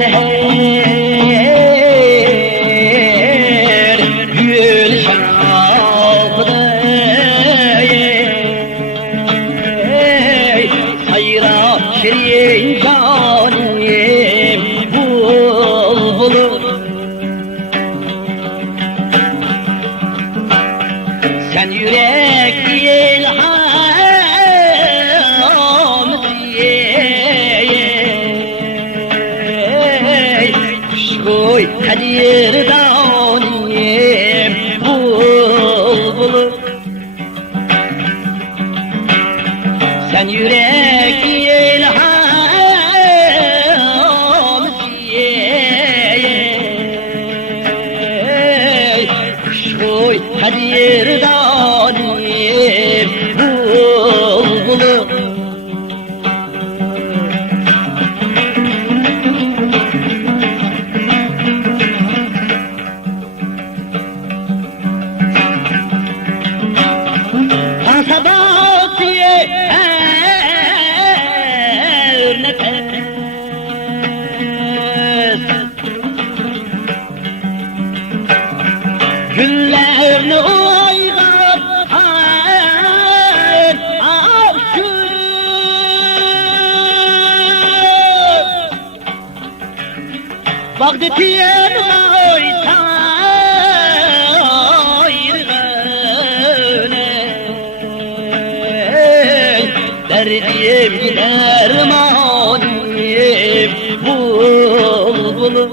seher gülşen aldı sayra şirin canim bulbulu sen yürek değil koy kadir danim bulbulu sen yürek ilham kuş koy kadir danim bulbulu sabah diye her nefes günlerini oygar her akşam Bagdetiyen oytan derdiyem dermaniyem bulbulu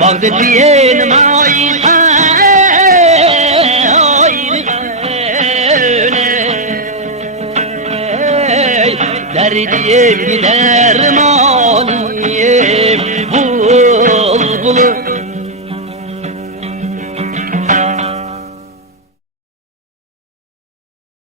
Bagdetiyen derdiyem derman